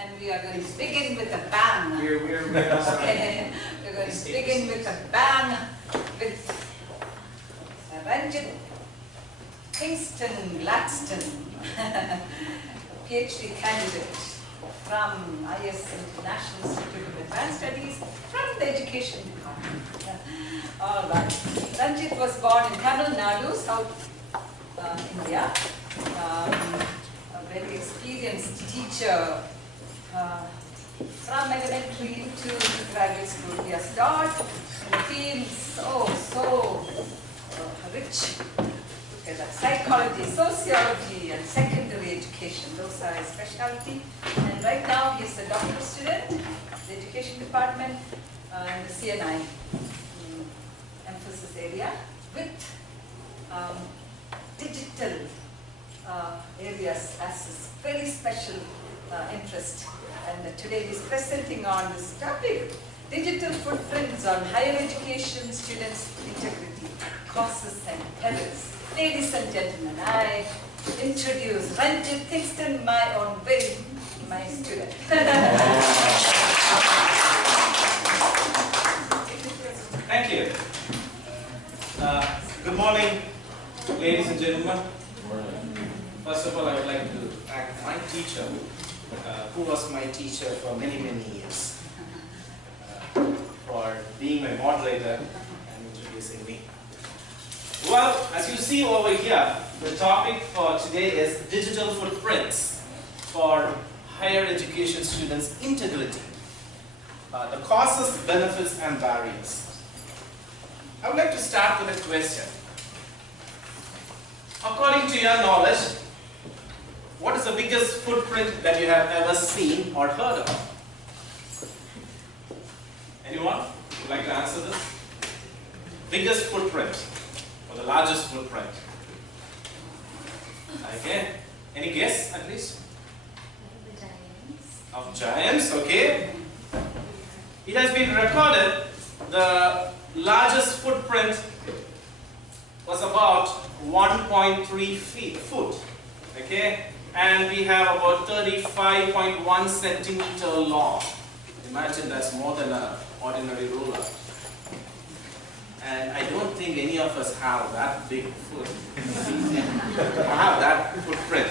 And we are going to begin with a bang. We're We're going to begin with a bang with Ranjit Kingston Gladstone, PhD candidate from AIIAS International Institute of Advanced Studies from the Education Department. All right. Ranjit was born in Tamil Nadu, South India. A very experienced teacher from elementary to graduate school. He has taught in fields so rich. Look at that. Psychology, sociology, and secondary education. Those are his specialty. And right now he is a doctoral student in the Education Department in the CNI emphasis area with digital areas as his very special interest. And today he is presenting on this topic, digital footprints on higher education students' integrity, causes and perils. Ladies and gentlemen, I introduce Ranjit Kingston, my student. Thank you. Good morning, ladies and gentlemen. First of all, I would like to thank my teacher, who was my teacher for many, many years, for being my moderator and introducing me. Well, as you see over here, the topic for today is digital footprints for higher education students' integrity. The causes, benefits, and barriers. I would like to start with a question. According to your knowledge, what is the biggest footprint that you have ever seen or heard of? Anyone would like to answer this? Biggest footprint, or the largest footprint? Okay. Any guess at least? The giants. Of giants, okay. It has been recorded the largest footprint was about 1.3 foot, okay, and we have about 35.1 centimeter long. Imagine that's more than an ordinary ruler. And I don't think any of us have that big foot. Have that footprint.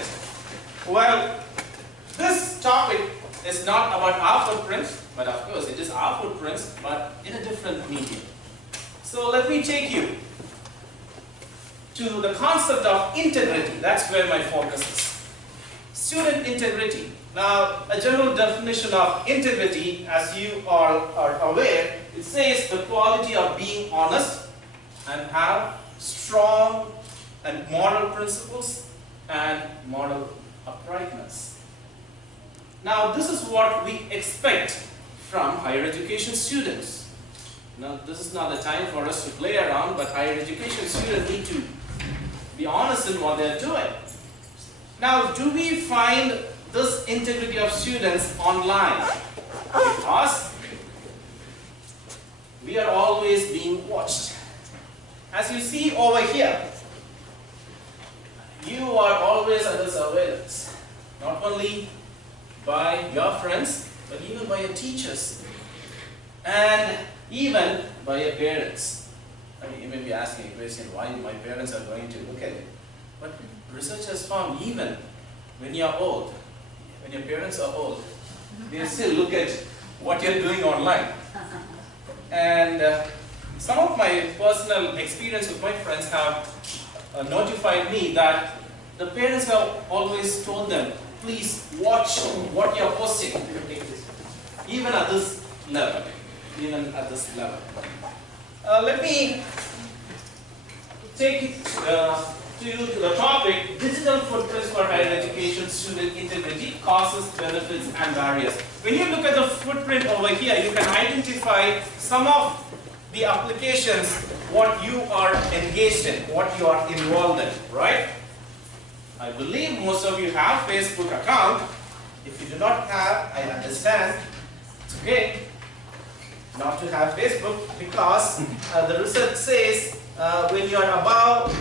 Well, this topic is not about our footprints, but of course it is our footprints, but in a different medium. So let me take you to the concept of integrity. That's where my focus is. Student integrity. Now, a general definition of integrity, as you all are aware, it says the quality of being honest and have strong and moral principles and moral uprightness. Now, this is what we expect from higher education students. Now, this is not the time for us to play around, but higher education students need to be honest in what they are doing. Now, do we find this integrity of students online? Because we are always being watched. As you see over here, you are always under surveillance, not only by your friends, but even by your teachers, and even by your parents. I mean, you may be asking a question, why my parents are going to look at it. But research has found even when you are old, when your parents are old, they still look at what you're doing online. And some of my personal experience with my friends have notified me that the parents have always told them, please watch what you're posting, even at this level. Even at this level. Let me take it to the topic, digital footprints for higher education student integrity, causes, benefits, and barriers. When you look at the footprint over here, you can identify some of the applications, what you are engaged in, what you are involved in, right? I believe most of you have Facebook account. If you do not have, I understand, it's okay not to have Facebook, because the research says when you are above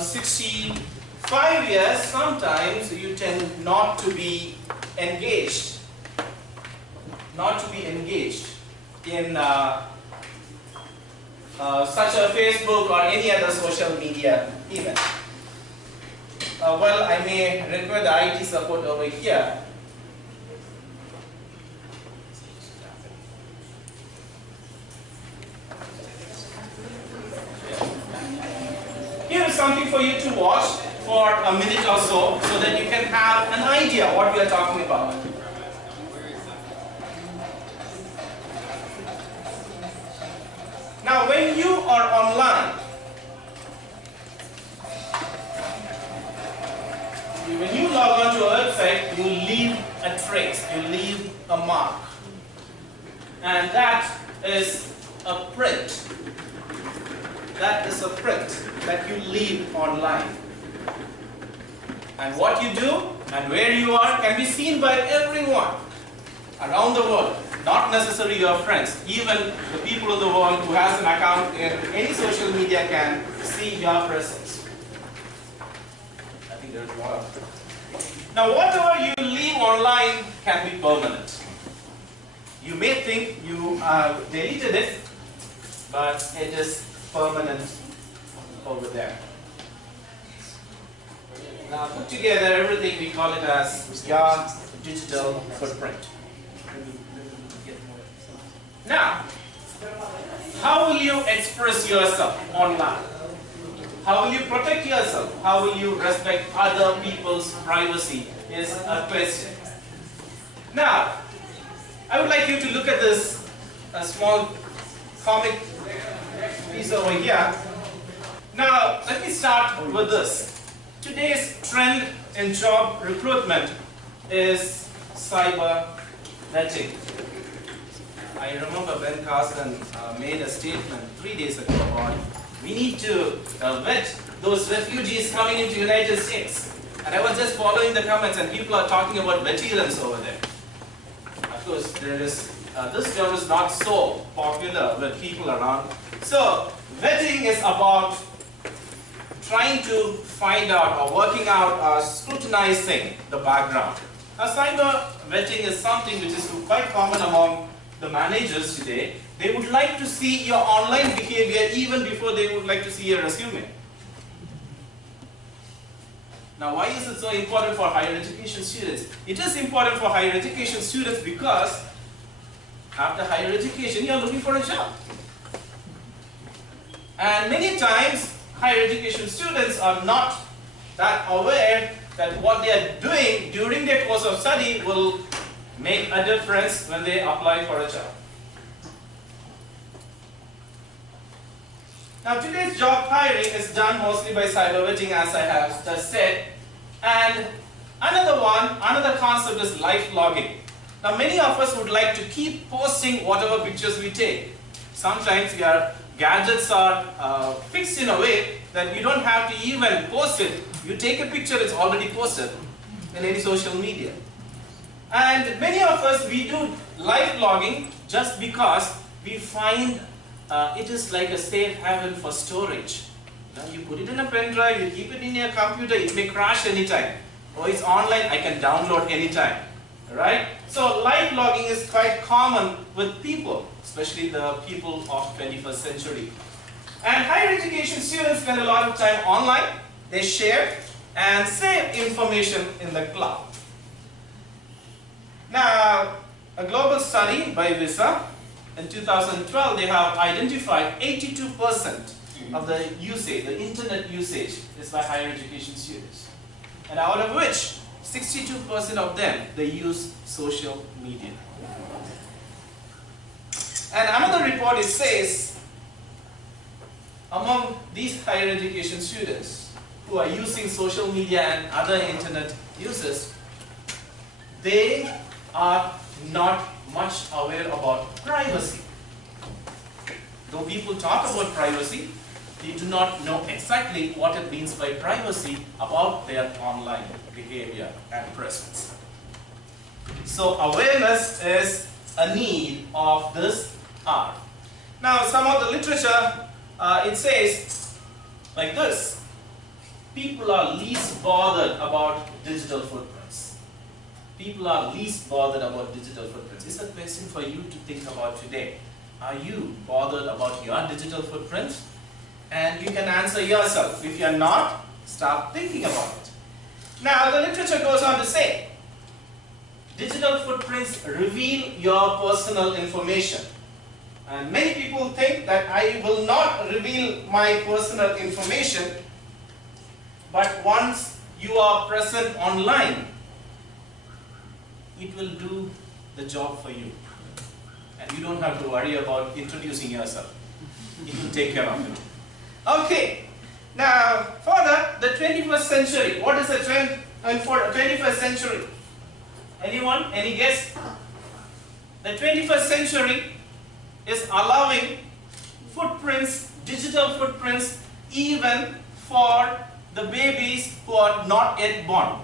65 years, sometimes you tend not to be engaged, in such a Facebook or any other social media event. Well, I may require the IT support over here. Here is something for you to watch for a minute or so that you can have an idea what we are talking about. Now, when you are online, when you log on to a website, you leave a trace, you leave a mark. And that is a print. That is a print that you leave online. And what you do and where you are can be seen by everyone around the world. Not necessarily your friends. Even the people of the world who has an account in any social media can see your presence. I think there's more. Now, whatever you leave online can be permanent. You may think you deleted it, but it is permanent over there. Now, put together everything, we call it as your digital footprint. Now, how will you express yourself online? How will you protect yourself? How will you respect other people's privacy is a question. Now, I would like you to look at this small comic piece over here. Now, let me start with this. Today's trend in job recruitment is cyber vetting. I remember Ben Carson made a statement 3 days ago about we need to vet those refugees coming into the United States. And I was just following the comments and people are talking about veterans over there. Of course, there is, this term is not so popular with people around. So, vetting is about trying to find out or working out or scrutinizing the background. Now, cyber vetting is something which is quite common among the managers today. They would like to see your online behavior even before they would like to see your resume. Now, why is it so important for higher education students? It is important for higher education students because after higher education, you are looking for a job. And many times, higher education students are not that aware that what they are doing during their course of study will make a difference when they apply for a job. Now, today's job hiring is done mostly by cyber vetting, as I have just said. And another concept is live logging. Now, many of us would like to keep posting whatever pictures we take. Sometimes your gadgets are fixed in a way that you don't have to even post it. You take a picture, it's already posted in any social media. And many of us, we do live logging just because we find it is like a safe haven for storage. Now, you put it in a pen drive, you keep it in your computer, it may crash anytime. Oh, it's online, I can download anytime. Right? So live logging is quite common with people, especially the people of 21st century. And higher education students spend a lot of time online. They share and save information in the cloud. Now, a global study by Visa in 2012, they have identified 82% of the usage, the internet usage, is by higher education students. And out of which, 62% of them, they use social media. And another report, it says, among these higher education students who are using social media and other internet uses, they are not much aware about privacy. Though people talk about privacy, they do not know exactly what it means by privacy about their online behavior and presence. So awareness is a need of this hour. Now, some of the literature, it says like this: people are least bothered about digital footprints. people are least bothered about digital footprints? It's a question for you to think about today. Are you bothered about your digital footprint? And you can answer yourself. If you're not, start thinking about it. Now, the literature goes on to say, digital footprints reveal your personal information. And many people think that I will not reveal my personal information, but once you are present online, it will do the job for you. And you don't have to worry about introducing yourself. It will take care of it. Okay, now further, the 21st century. What is the trend for the 21st century? Anyone? Any guess? The 21st century is allowing footprints, digital footprints, even for the babies who are not yet born.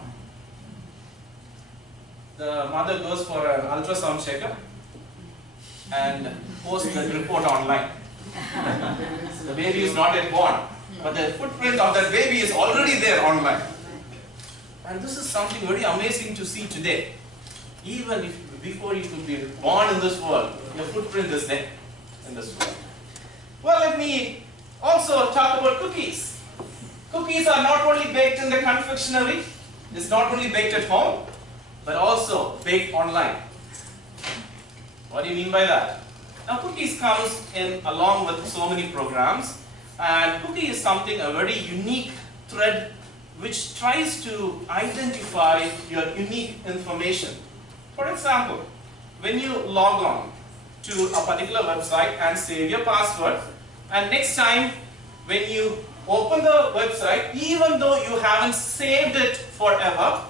The mother goes for an ultrasound checkup and posts the report online. The baby is not yet born, but the footprint of that baby is already there online. And this is something very amazing to see today. Even if before you could be born in this world, your footprint is there in this world. Well, let me also talk about cookies. Cookies are not only baked in the confectionery, it's not only baked at home, but also baked online. What do you mean by that? Now, cookies comes in along with so many programs, and cookie is something, a very unique thread which tries to identify your unique information. For example, when you log on to a particular website and save your password, and next time when you open the website, even though you haven't saved it forever,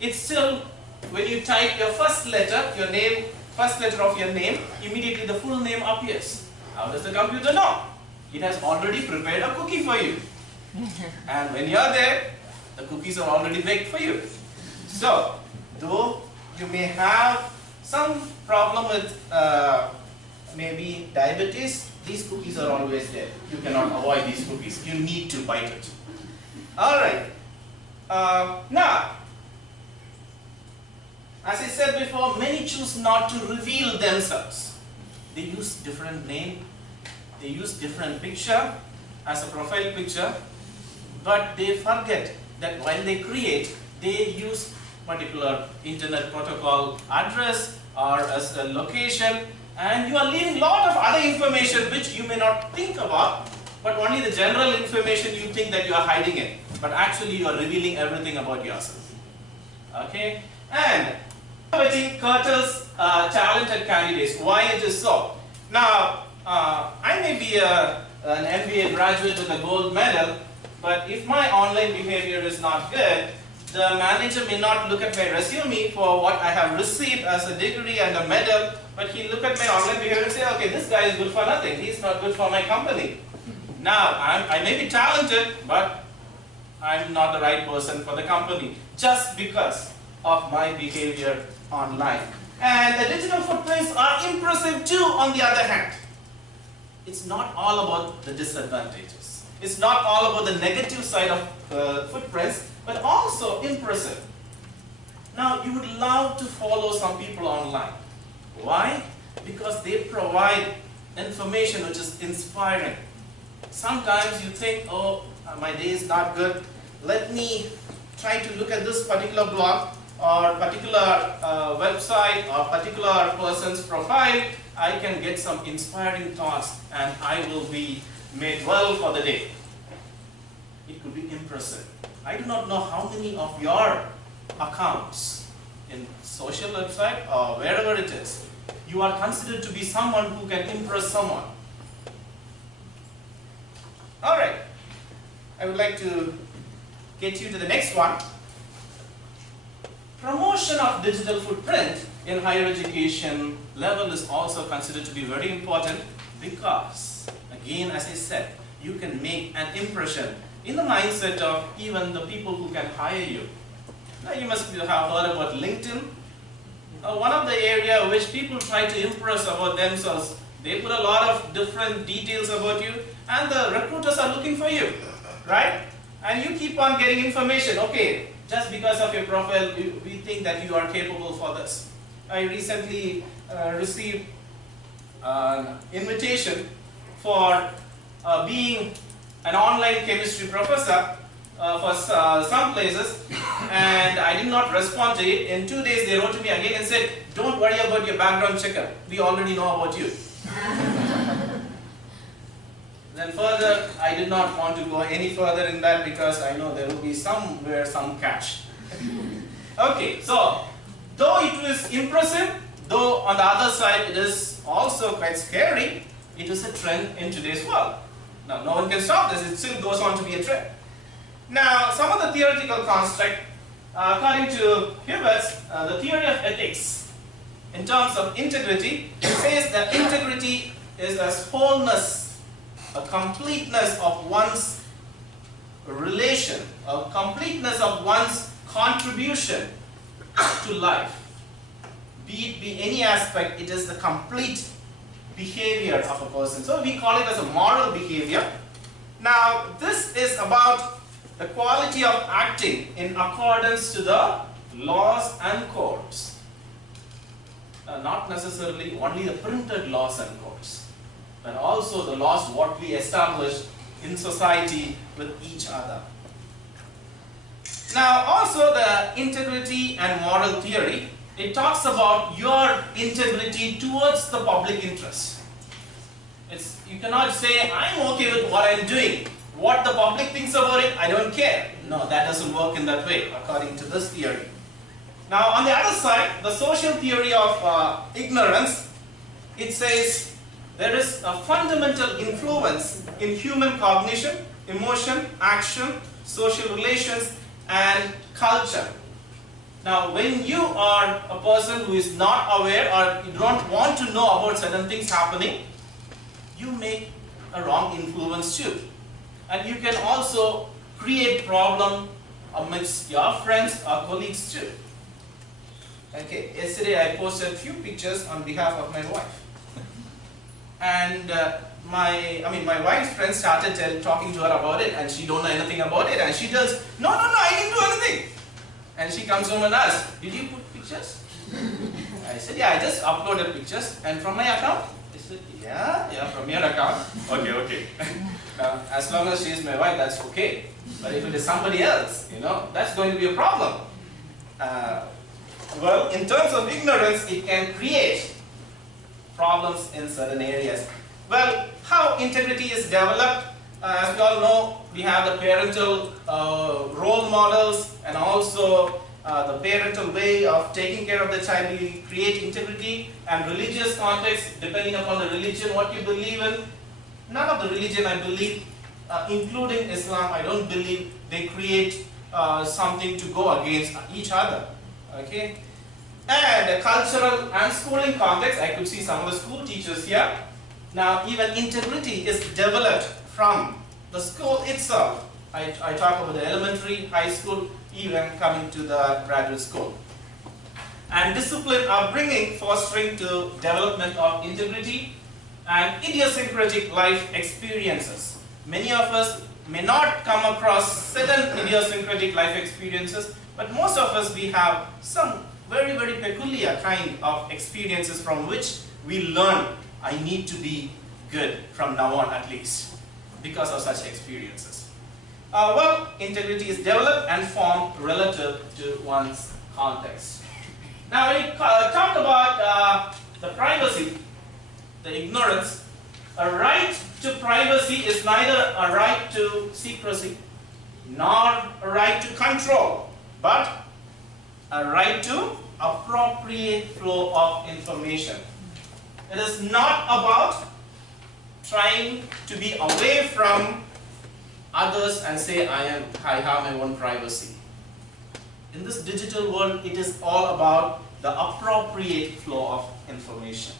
it's still, when you type your first letter, your name, first letter of your name, immediately the full name appears. How does the computer know? It has already prepared a cookie for you. And when you are there, the cookies are already baked for you. So, though you may have some problem with maybe diabetes, these cookies are always there. You cannot avoid these cookies. You need to bite it. Alright. Now, as I said before, many choose not to reveal themselves. They use different name, they use different picture as a profile picture, but they forget that while they create, they use particular internet protocol address or as a location, and you are leaving a lot of other information which you may not think about, but only the general information you think that you are hiding it, but actually you are revealing everything about yourself. Okay? And curtails talented candidates. Why it is so? Now, I may be an MBA graduate with a gold medal, but if my online behavior is not good, the manager may not look at my resume for what I have received as a degree and a medal, but he'll look at my online behavior and say, okay, this guy is good for nothing. He's not good for my company. Now, I may be talented, but I'm not the right person for the company, just because of my behavior online. And the digital footprints are impressive too, on the other hand. It's not all about the disadvantages. It's not all about the negative side of footprints, but also impressive. Now, you would love to follow some people online. Why? Because they provide information which is inspiring. Sometimes you think, oh, my day is not good. Let me try to look at this particular blog or particular website or particular person's profile. I can get some inspiring thoughts and I will be made well for the day. It could be impressive. I do not know how many of your accounts in social website or wherever it is, you are considered to be someone who can impress someone. Alright, I would like to get you to the next one. Promotion of digital footprint in higher education level is also considered to be very important because, again, as I said, you can make an impression in the mindset of even the people who can hire you. Now, you must have heard about LinkedIn. One of the areas which people try to impress about themselves, they put a lot of different details about you and the recruiters are looking for you, right? And you keep on getting information. Okay, just because of your profile, we think that you are capable for this. I recently received an invitation for being an online chemistry professor for some places, and I did not respond to it. In 2 days they wrote to me again and said, don't worry about your background checker, we already know about you. Then further, I did not want to go any further in that because I know there will be somewhere some catch. Okay, so though it was impressive, though on the other side it is also quite scary, it is a trend in today's world. Now no one can stop this, it still goes on to be a trend. Now some of the theoretical construct, according to Hibbert's, the theory of ethics, in terms of integrity, says that integrity is as wholeness, a completeness of one's relation, a completeness of one's contribution to life. Be it be any aspect, it is the complete behavior of a person. So we call it as a moral behavior. Now this is about the quality of acting in accordance to the laws and codes. Not necessarily only the printed laws and codes, but also the laws what we establish in society with each other. Now also the integrity and moral theory, it talks about your integrity towards the public interest. You cannot say, I'm okay with what I'm doing. What the public thinks about it, I don't care. No, that doesn't work in that way, according to this theory. Now, on the other side, the social theory of ignorance, it says there is a fundamental influence in human cognition, emotion, action, social relations, and culture. Now, when you are a person who is not aware or you don't want to know about certain things happening, you make a wrong influence too. And you can also create problem amidst your friends or colleagues too. Okay, yesterday I posted a few pictures on behalf of my wife. And my wife's friends started talking to her about it, and she don't know anything about it, and she does, no, I didn't do anything. And she comes home and asks, did you put pictures? I said, yeah, I just uploaded pictures. And from my account? I said, yeah, from your account. Okay. As long as she is my wife, that's okay. But if it is somebody else, that's going to be a problem. Well, in terms of ignorance, it can create problems in certain areas. Well, how integrity is developed, as we all know, we have the parental role models and also the parental way of taking care of the child. We create integrity, and religious context, depending upon the religion, what you believe in. None of the religion, I believe, including Islam, I don't believe they create something to go against each other. Okay? And the cultural and schooling context, I could see some of the school teachers here. Now, even integrity is developed from the school itself. I talk about the elementary, high school, even coming to the graduate school. And discipline upbringing fostering to development of integrity and idiosyncratic life experiences. Many of us may not come across certain idiosyncratic life experiences, but most of us, we have some very, very peculiar kind of experiences from which we learn, I need to be good from now on at least, because of such experiences. Well, integrity is developed and formed relative to one's context. Now, when we talk about the privacy, the ignorance, a right to privacy is neither a right to secrecy nor a right to control, but a right to appropriate flow of information. It is not about trying to be away from others and say, I have my own privacy. In this digital world, it is all about the appropriate flow of information.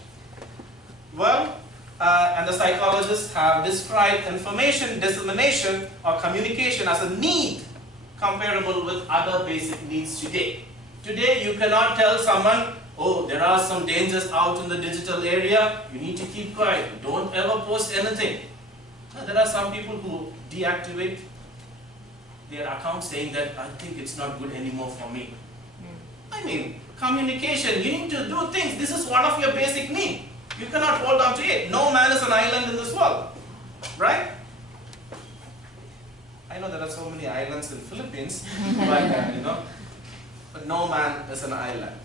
Well, and the psychologists have described information dissemination or communication as a need comparable with other basic needs today. Today, you cannot tell someone, oh, there are some dangers out in the digital area, you need to keep quiet, don't ever post anything. There are some people who deactivate their account saying that I think it's not good anymore for me. I mean, communication, you need to do things. This is one of your basic needs. You cannot hold on to it. No man is an island in this world, right? I know there are so many islands in the Philippines, but but no man is an island.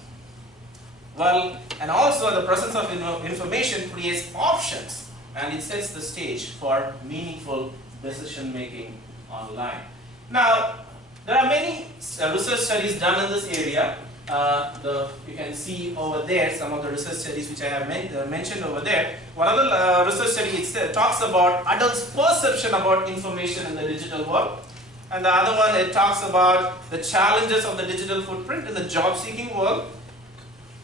Well, and also the presence of information creates options, and it sets the stage for meaningful decision making online. Now, there are many research studies done in this area. You can see over there some of the research studies which I have mentioned over there. One other research study talks about adults' perception about information in the digital world. And the other one, it talks about the challenges of the digital footprint in the job-seeking world.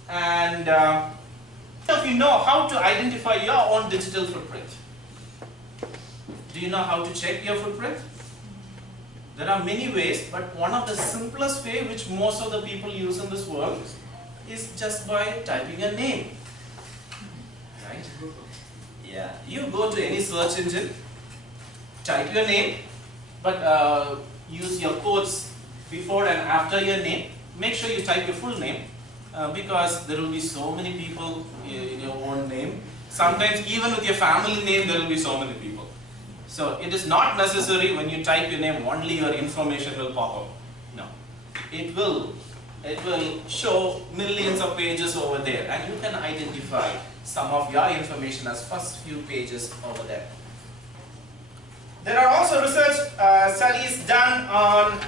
And if you know how to identify your own digital footprint, do you know how to check your footprint? There are many ways, but one of the simplest way which most of the people use in this world is just by typing a name. Right? Yeah. You go to any search engine, type your name, but use your quotes before and after your name. Make sure you type your full name because there will be so many people in your own name. Sometimes even with your family name there will be so many people. So it is not necessary when you type your name only your information will pop up. No. It will show millions of pages over there and you can identify some of your information as first few pages over there. There are also research studies done on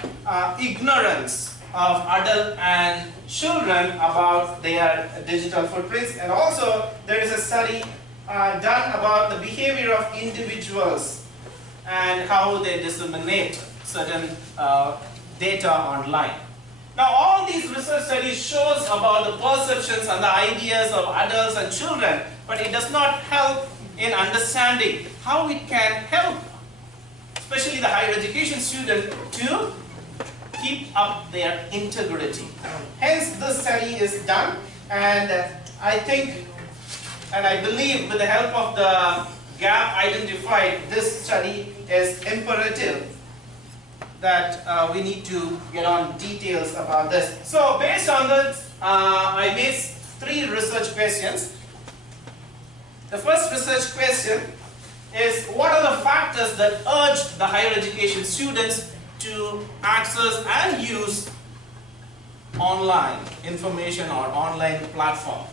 ignorance of adults and children about their digital footprints, and also there is a study done about the behavior of individuals and how they disseminate certain data online. Now all these research studies shows about the perceptions and the ideas of adults and children, but it does not help in understanding how it can help, especially the higher education student, to keep up their integrity. Hence this study is done, and I think and I believe with the help of the gap identified, this study is imperative that we need to get on details about this. So based on this, I made 3 research questions. The first research question is, what are the factors that urge the higher education students to access and use online information or online platform?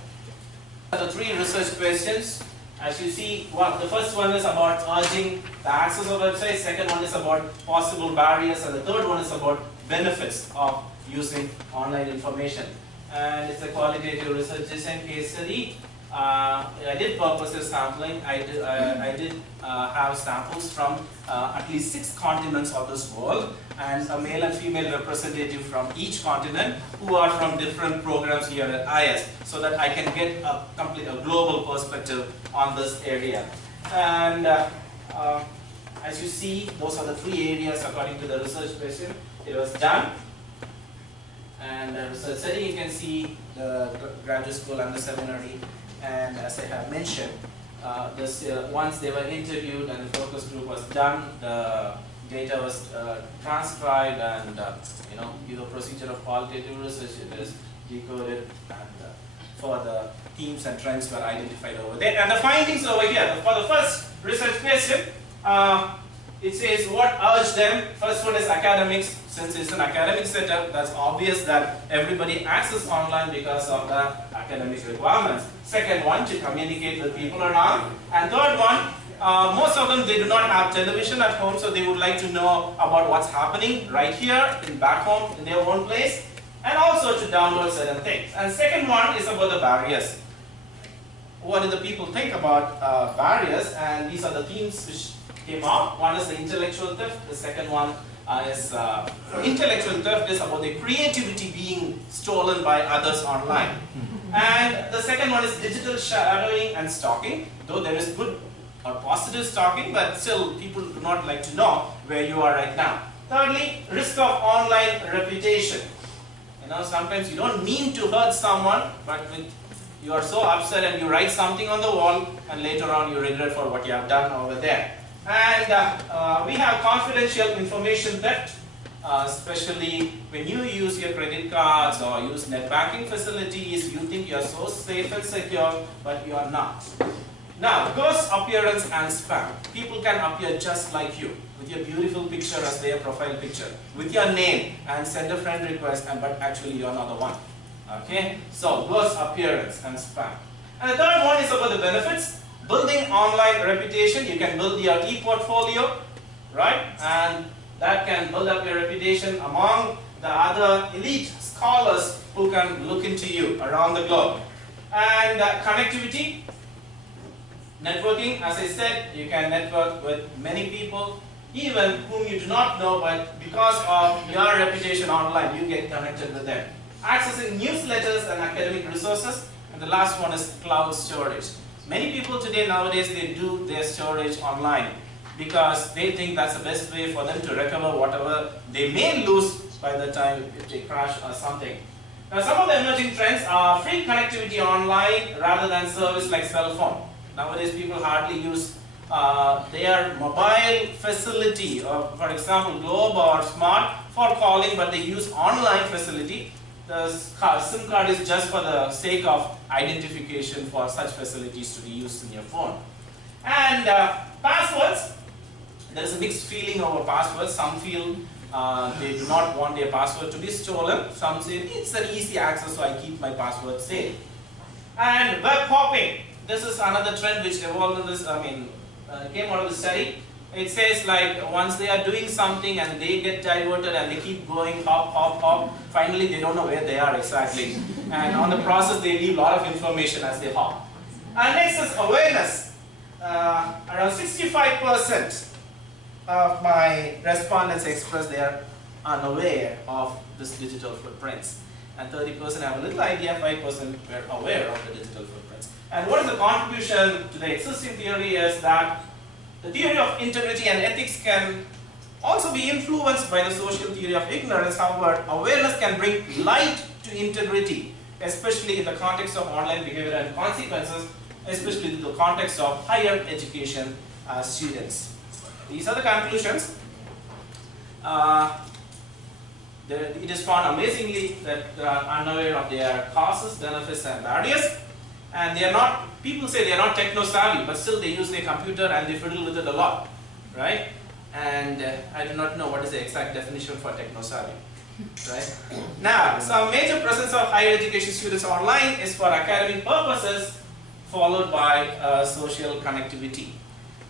The 3 research questions, as you see, the first one is about urging the access of websites, second one is about possible barriers, and the third one is about benefits of using online information. And it's a qualitative research design case study. I did purposive sampling. I did have samples from at least 6 continents of this world, and a male and female representative from each continent who are from different programs here at AIIAS, so that I can get a global perspective on this area. And as you see, those are the 3 areas according to the research question. It was done. And the research setting, you can see the graduate school and the seminary. And as I have mentioned, once they were interviewed and the focus group was done, the data was transcribed, and give a procedure of qualitative research. It is decoded, and further themes and trends were identified over there. And the findings over here, for the first research question, it says what urged them. First one is academics. Since it's an academic setup, that's obvious that everybody accesses online because of the academic requirements. Second one, to communicate with people around. And third one, most of them, they do not have television at home, so they would like to know about what's happening right here, back home, in their own place, and also to download certain things. And second one is about the barriers. What do the people think about barriers? And these are the themes which came out. One is the intellectual theft. The second one is intellectual theft is about the creativity being stolen by others online. And the second one is digital shadowing and stalking. Though there is good or positive stalking, but still people do not like to know where you are right now. Thirdly, risk of online reputation. Sometimes you don't mean to hurt someone, but you are so upset and you write something on the wall, and later on you regret for what you have done over there. And we have confidential information theft. especially when you use your credit cards or use net banking facilities, you think you are so safe and secure, but you are not. Now, ghost appearance and spam. People can appear just like you, with your beautiful picture as their profile picture, with your name, and send a friend request, but actually you are not the one. Okay? So, ghost appearance and spam. And the third one is about the benefits. Building online reputation. You can build your e-portfolio, right? And that can build up your reputation among the other elite scholars who can look into you around the globe. And connectivity. Networking, as I said, you can network with many people, even whom you do not know, but because of your reputation online, you get connected with them. Accessing newsletters and academic resources. And the last one is cloud storage. Many people today, nowadays, they do their storage online because they think that's the best way for them to recover whatever they may lose by the time if they crash or something. Now, some of the emerging trends are free connectivity online rather than service like cell phone. Nowadays, people hardly use their mobile facility, for example, Globe or Smart, for calling, but they use online facility. The SIM card is just for the sake of identification for such facilities to be used in your phone. And passwords, there is a mixed feeling over passwords. Some feel they do not want their password to be stolen. Some say it's an easy access, so I keep my password safe. And web hopping. This is another trend which evolved in this, came out of the study. It says like once they are doing something and they get diverted and they keep going hop, hop, hop, finally they don't know where they are exactly. And on the process they leave a lot of information as they hop. And next is awareness. Around 65% of my respondents express they are unaware of this digital footprints. And 30% have a little idea, 5% were aware of the digital footprints. And what is the contribution to the existing theory is that the theory of integrity and ethics can also be influenced by the social theory of ignorance. However, awareness can bring light to integrity, especially in the context of online behavior and consequences, especially in the context of higher education students. These are the conclusions. It is found amazingly that they are unaware of their causes, benefits, and barriers. And they are not, people say they are not techno-savvy, but still they use their computer and they fiddle with it a lot, right? And I do not know what is the exact definition for techno-savvy, right? Now, some major presence of higher education students online is for academic purposes, followed by social connectivity.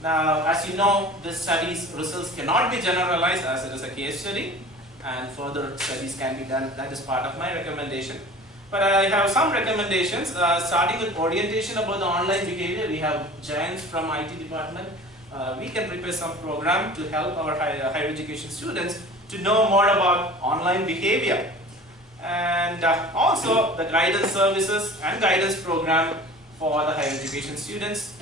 Now, as you know, this study's results cannot be generalized as it is a case study, and further studies can be done. That is part of my recommendation. But I have some recommendations, starting with orientation about the online behavior. We have giants from IT department. We can prepare some program to help our higher education students to know more about online behavior. And also the guidance services and guidance program for the higher education students.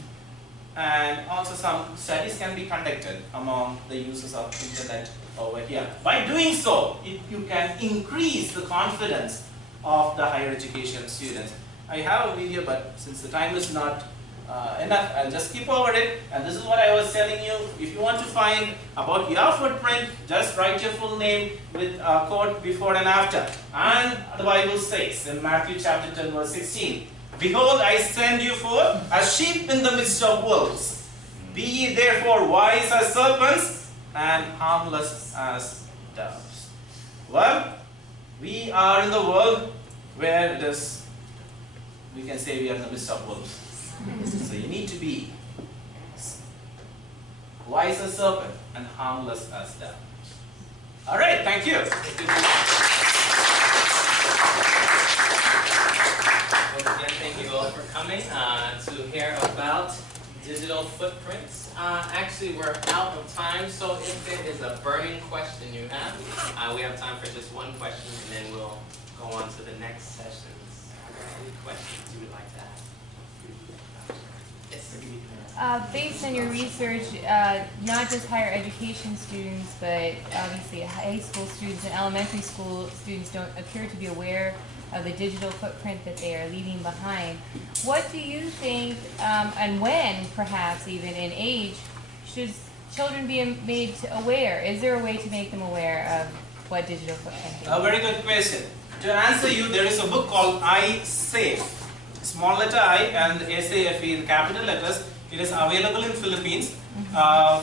And also some studies can be conducted among the users of internet over here. By doing so, you can increase the confidence of the higher education students. I have a video, but since the time is not enough, I'll just skip over it. And this is what I was telling you. If you want to find about your footprint, just write your full name with a quote before and after. And the Bible says in Matthew chapter 10 verse 16, "Behold, I send you forth as sheep in the midst of wolves. Be ye therefore wise as serpents and harmless as doves." Well, we are in the world where it is, we can say we are in the midst of wolves. So you need to be wise as serpent and harmless as doves. Alright, thank you. Once again, thank you all for coming to hear about digital footprints. Actually, we're out of time, so if there is a burning question you have, we have time for just one question, and then we'll go on to the next sessions. Are there any questions you would like to ask? Yes. Based on your research, not just higher education students, but obviously high school students and elementary school students don't appear to be aware of the digital footprint that they are leaving behind. What do you think, and when, perhaps even in age, should children be made aware? Is there a way to make them aware of what digital footprint is. A very good question. To answer you, there is a book called AIIAS, small letter I and SAFE in capital letters. It is available in Philippines.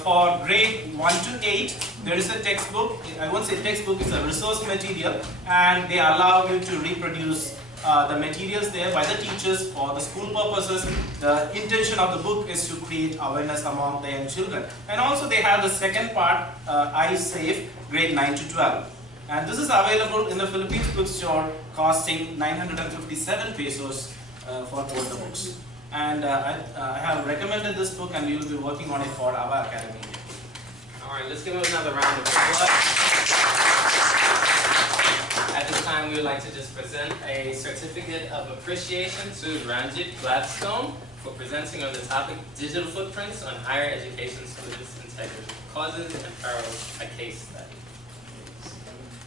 For grade 1 to 8, there is a textbook. I won't say textbook, it's a resource material, and they allow you to reproduce the materials there by the teachers for the school purposes. The intention of the book is to create awareness among the young children. And also they have the second part, iSafe, grade 9 to 12. And this is available in the Philippines bookstore, costing 957 pesos for both the books. And I have recommended this book, and we will be working on it for our academy. All right, let's give him another round of applause. At this time, we would like to just present a certificate of appreciation to Ranjit Gladstone for presenting on the topic Digital Footprints on Higher Education Students' Integrity, Causes and Perils, a case study.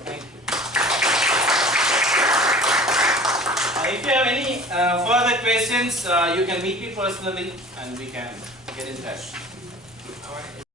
Thank you. If you have any further questions, you can meet me personally and we can get in touch. All right.